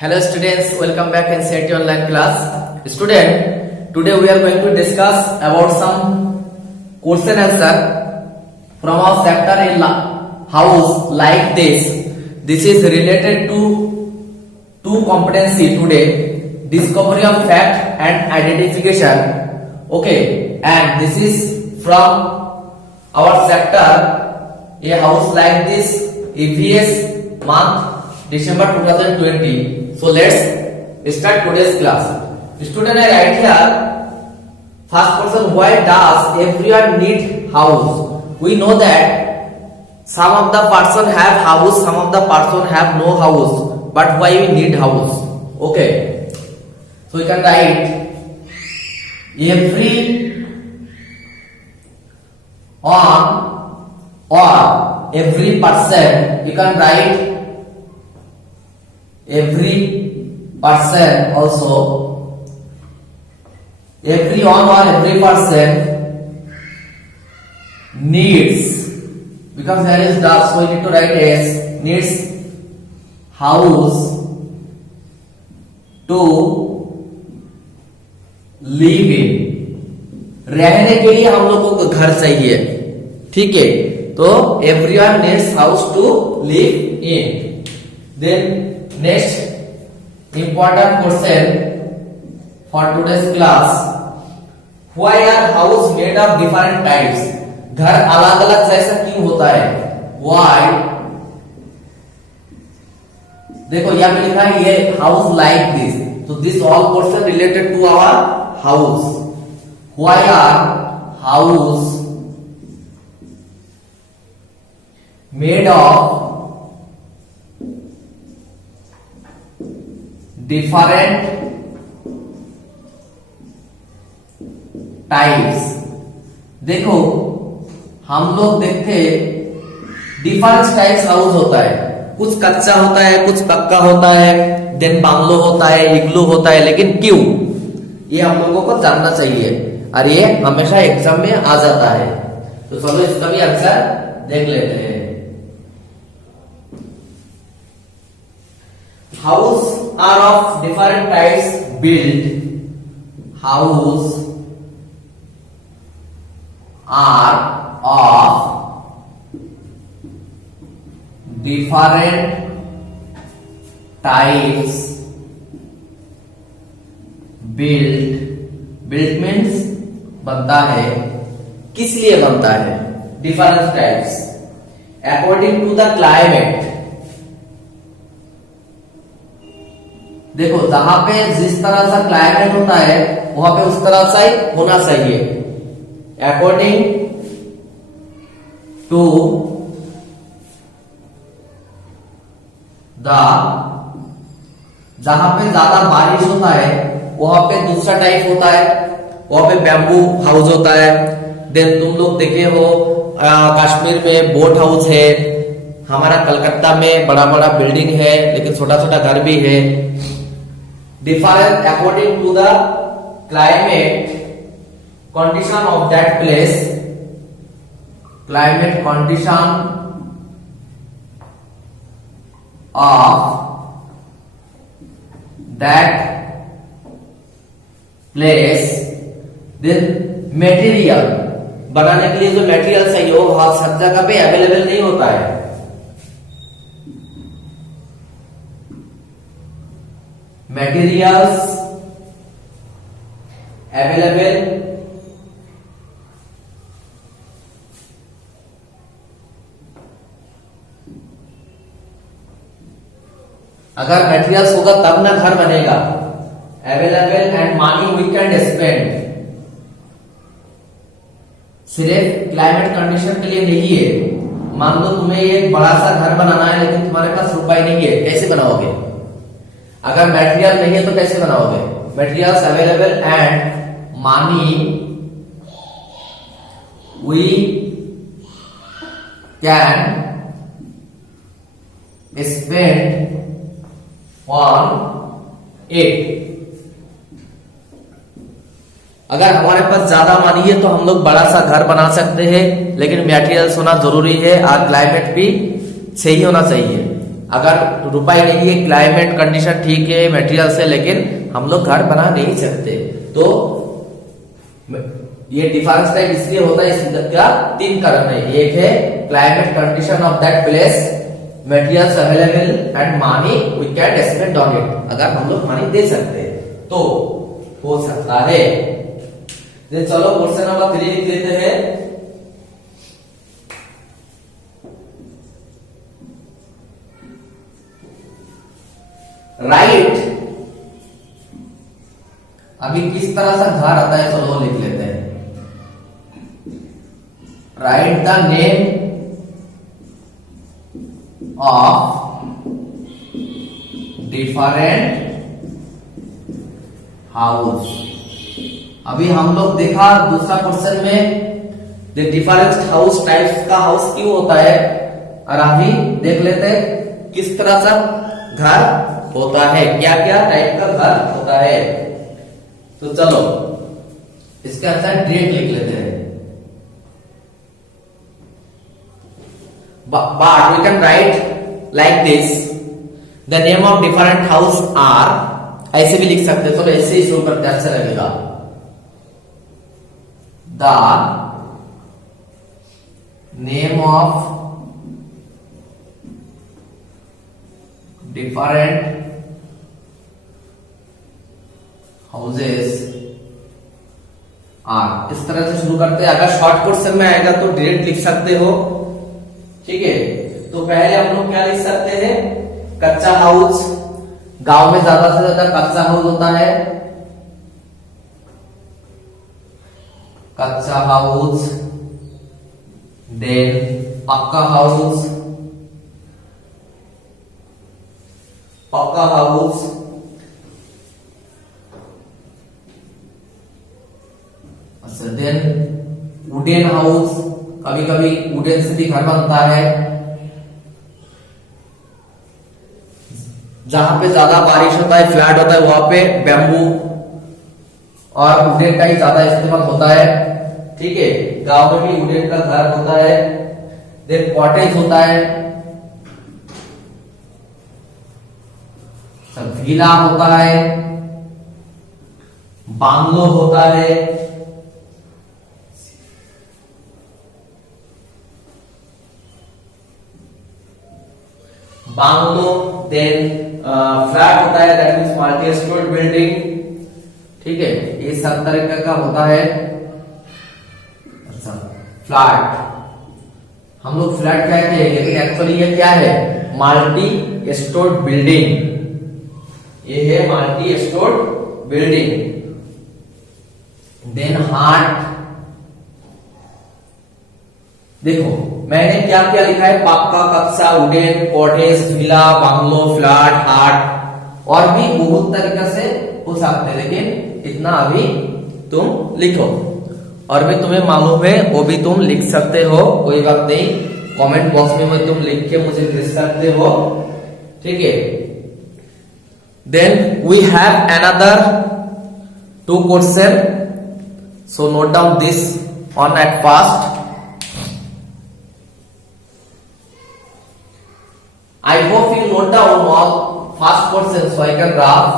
Hello students, welcome back in CET online class. Student, today we are going to discuss about some question answer from our chapter in house like this. This is related to two competency today, discovery of fact and identification. Okay, and this is from our chapter a house like this, EVS month December 2020. So let's start today's class. Student, I write here first question, why does everyone need house? We know that some of the person have house, some of the person have no house, but why we need house? Okay, so we can write every person, you can write every person also, everyone or every person needs, because there is does, so we need to write as needs house to live in. रहने के लिए हम लोगों को घर चाहिए, ठीक है, तो everyone needs house to live in. Then next important question for today's class, why are house made of different types? घर अलग अलग जैसा क्यों होता है? Why? देखो यहाँ पे लिखा है ये house like this, तो this all question related to our house. Why are house made of different types? देखो हम लोग देखते डिफरेंट टाइप्स हाउस होता है, कुछ कच्चा होता है, कुछ पक्का होता है, देन बांग्लो होता है, इग्लू होता है, लेकिन क्यों, ये हम लोगों को जानना चाहिए और ये हमेशा एग्जाम में आ जाता है. तो चलो इसका भी आंसर देख लेते हैं. House are of different types built. House are of different types built. Built means बनता है, किस लिए बनता है? Different types according to the climate. देखो जहां पे जिस तरह सा क्लाइमेट होता है वहां पे उस तरह सा ही होना चाहिए. अकॉर्डिंग टू द, जहां पे ज्यादा बारिश होता है वहां पे दूसरा टाइप होता है, वहां पे बैम्बू हाउस होता है. देन तुम लोग देखे हो कश्मीर में बोट हाउस है, हमारा कलकत्ता में बड़ा बड़ा बिल्डिंग है लेकिन छोटा छोटा घर भी है. Different according to the climate condition of that place. Climate condition of that place. Then material, बनाने के लिए जो मटेरियल चाहिए वो हर जगह पे अवेलेबल नहीं होता है. Materials available अगर मटेरियल्स होगा तब ना घर बनेगा. Available and money we can spend. सिर्फ क्लाइमेट कंडीशन के लिए नहीं है. मान लो तुम्हें एक बड़ा सा घर बनाना है लेकिन तुम्हारे पास रुपए नहीं है, कैसे बनाओगे? अगर मटेरियल नहीं है तो कैसे बनाओगे? Materials available and money we can spend on it. अगर हमारे पास ज्यादा मनी है तो हम लोग बड़ा सा घर बना सकते हैं, लेकिन मटेरियल्स होना जरूरी है और क्लाइमेट भी सही होना चाहिए. अगर रुपए नहीं है, क्लाइमेट कंडीशन ठीक है, मटेरियल से, लेकिन हम लोग घर बना नहीं सकते। तो ये डिफरेंस टाइप इसलिए होता है, इसका 3 कारण है। एक है climate condition of that place, materials available and money we can spend on it. अगर हम लोग मनी दे सकते तो हो सकता है। चलो क्वेश्चन नंबर 3 लिख लेते हैं। राइट, अभी किस तरह से घर आता है, चलो लिख लेते हैं। Right the name of different house. अभी हम लोग देखा दूसरा क्वेश्चन में डिफरेंट हाउस टाइप्स का हाउस क्यों होता है, और अभी देख लेते हैं किस तरह से घर होता है, क्या क्या टाइप का घर होता है। तो चलो इसके आंसर डायरेक्ट लिख लेते हैं। But we can write like this, the name of different house are, ऐसे भी लिख सकते हैं। चलो ऐसे ही शुरू करते हैं, अच्छा लगेगा। The name of different houses are, इस तरह से शुरू करते हैं। अगर शॉर्ट क्वेश्चन में आएगा तो डायरेक्ट लिख सकते हो, ठीक है। तो पहले हम लोग क्या लिख सकते हैं, कच्चा हाउस। गांव में ज्यादा से ज्यादा कच्चा हाउस होता है, कच्चा हाउस। देन पक्का हाउस, पक्का हाउस। अच्छा, देन वुडन हाउस, कभी कभी वुडन से भी घर बनता है। जहां पे ज्यादा बारिश होता है, फ्लैट होता है, वहां पे बैम्बू और वुडन का ही ज्यादा इस्तेमाल होता है, ठीक है। गांव में भी वुडन का घर होता है। देन कॉटेज होता है, विला होता है, बांग्लो होता है, बांग्लो। देन फ्लैट होता है, that means multi storey building, ठीक है। ये सब तरह का होता है। अच्छा, फ्लैट हम लोग फ्लैट कहते हैं, लेकिन एक्चुअली ये क्या है, मल्टी स्टोर बिल्डिंग। ये है multi storey building. Then hut, देखो मैंने क्या क्या लिखा है, pucca, kutcha, wooden, cottage, villa, bungalow, flat, hut, और भी बहुत तरीके से हो सकते हैं, लेकिन इतना अभी तुम लिखो, और भी तुम्हें मालूम है वो भी तुम लिख सकते हो, कोई बात नहीं। कमेंट बॉक्स में तुम लिख के मुझे भेज सकते हो, ठीक है। Then we have another 2 question, so note down this on at first. I hope you note down all fast questions so I can graph.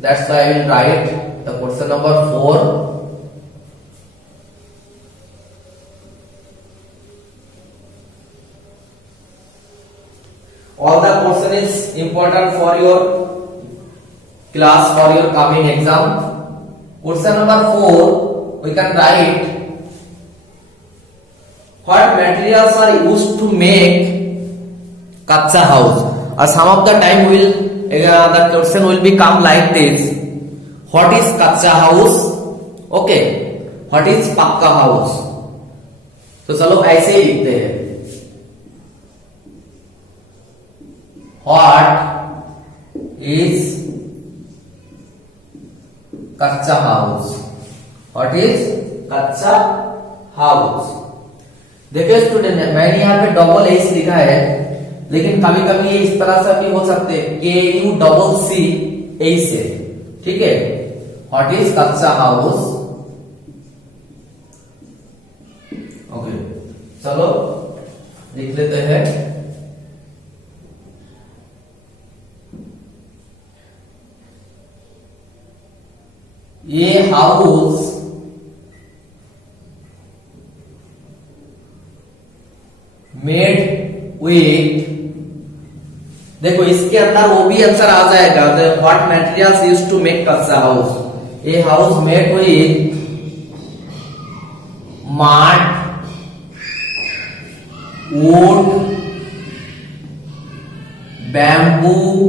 That's why I will write the question number 4. All the question is important for your class, for your coming exam. Question number 4, we can write what materials are used to make kacha house, or some of the time the question will become like this: what is kacha house, okay, what is pakka house। तो चलो ऐसे ही लिखते हैं, what is kacha house, what is kacha house। देखिए स्टूडेंट, मैंने यहाँ पे double H लिखा है, लेकिन कभी कभी ये इस तरह से भी हो सकते हैं, KUCC से, ठीक है। व्हाट इज कच्चा हाउस, ओके। चलो लिख लेते हैं। ये हाउस मेड विथ, देखो इसके अंदर वो भी आंसर आ जाएगा, what materials used to make kutcha house. ये house made with mud, wood, bamboo,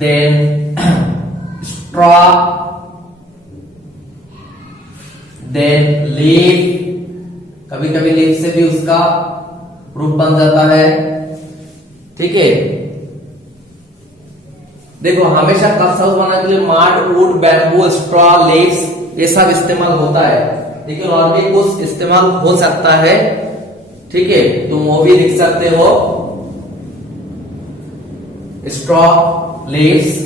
then straw, then leaf, कभी कभी लीफ से भी उसका रूप बन जाता है। ठीक है, देखो हमेशा कच्चा हाउस बनाने के लिए mud, wood, bamboo, straw, leaves ये सब इस्तेमाल होता है, लेकिन और भी कुछ इस्तेमाल हो सकता है। ठीक है, तुम वो भी लिख सकते हो, स्ट्रॉ, लीव्स।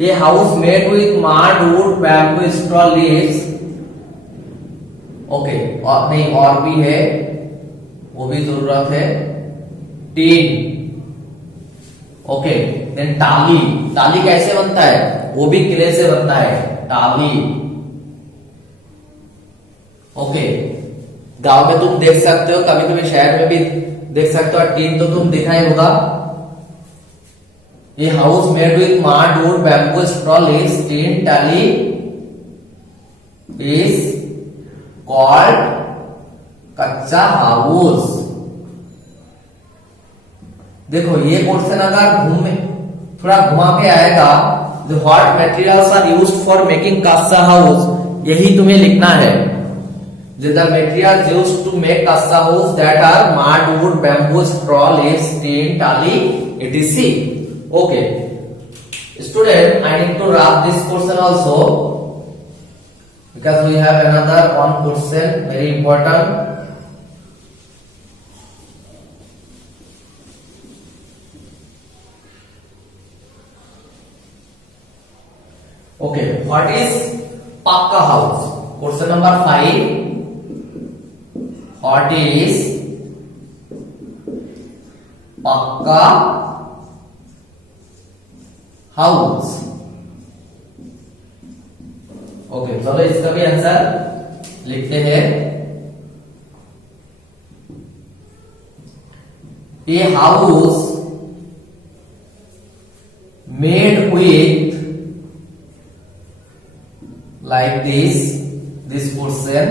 ये house made with mud, wood, bamboo, straw, leaves. Okay, और नहीं और भी है, वो भी जरूरत है। टीन, ओके, देन टाली। टाली कैसे बनता है? वो भी क्ले से बनता है, टाली। ओके, गांव में तुम देख सकते हो, कभी कभी शहर में भी देख सकते हो, टीन तो तुम देखा ही होगा। ये house made with mud, wood, bamboo, straw, leaves, tin, टाली इज कॉल्ड कच्चा हाउस। देखो ये क्वेश्चन अगर थोड़ा घुमा के आएगा, जो what materials are used for making kutcha house, यही तुम्हें लिखना है। The materials used to make kassa house that are mud, wood, bamboo, straw, leaves, tin, tali, etc. Okay, student, I need to wrap this question also because we have another one question very important. Okay, what is pakka house? Question number 5. What is pakka house? Okay, चलो इसका भी आंसर लिखते हैं। A house made with like this portion,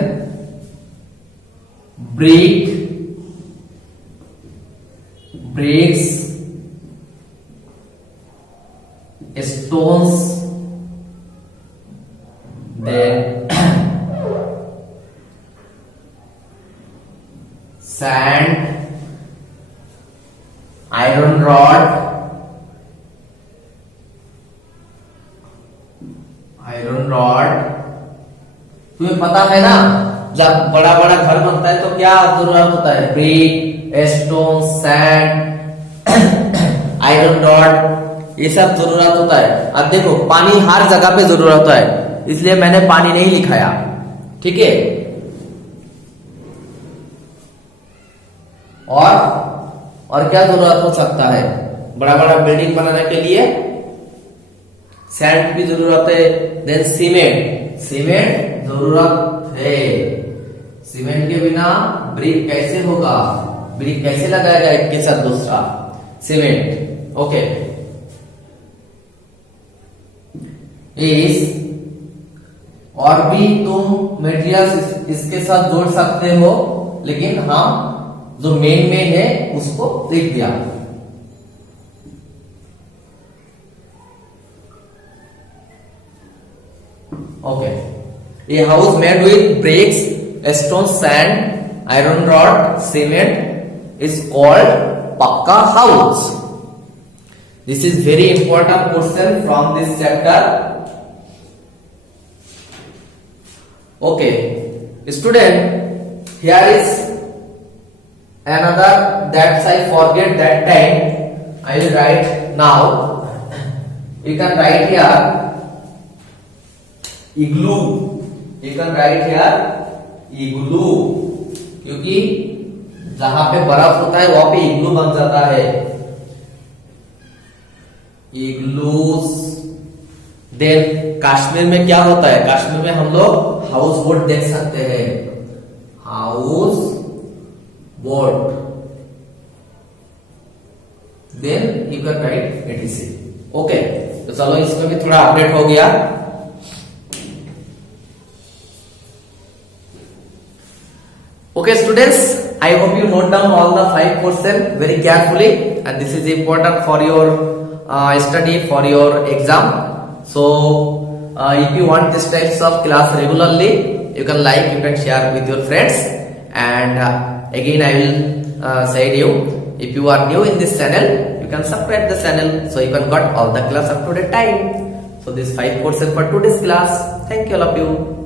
bricks, stones, then sand, iron rod, तुम्हें पता है ना, जब बड़ा बड़ा घर बनता है तो क्या जरूरत होता है? Brick, stone, sand, iron rod, ये सब जरूरत होता है। अब देखो पानी हर जगह पे जरूरत होता है, इसलिए मैंने पानी नहीं लिखाया। ठीक है, और क्या जरूरत हो सकता है? बड़ा बड़ा बिल्डिंग बनाने के लिए सैंड की जरूरत है, देन सीमेंट जरूरत है। सीमेंट के बिना ब्रिक कैसे होगा? ब्रिक कैसे लगाएगा एक के साथ दूसरा? सीमेंट। ओके, इस और भी तुम मटेरियल्स इसके साथ जोड़ सकते हो, लेकिन हम जो मेन में है उसको लिख दिया। ओके, ये house made with bricks, stone, sand, iron rod, cement is called pucca house. This is very important question from this chapter. Okay student, here is another that I forget that time. I will write now. You can write here igloo. You can write here igloo, क्योंकि जहां पे बर्फ होता है वहां पे इग्लू बन जाता है। इग्लूस। देन कश्मीर में क्या होता है, कश्मीर में हम लोग हाउस बोट देख सकते हैं, house boat. Then you can write etc. Okay, तो चलो इसमें भी थोड़ा अपडेट हो गया। Okay students, I hope you note down all the 5 questions very carefully, and this is important for your study, for your exam. So if you want this types of class regularly, you can like, you can share with your friends, and again I will say to you, if you are new in this channel, you can subscribe the channel so you can get all the class up to the time. So this 5 questions for today's class. Thank you all of you.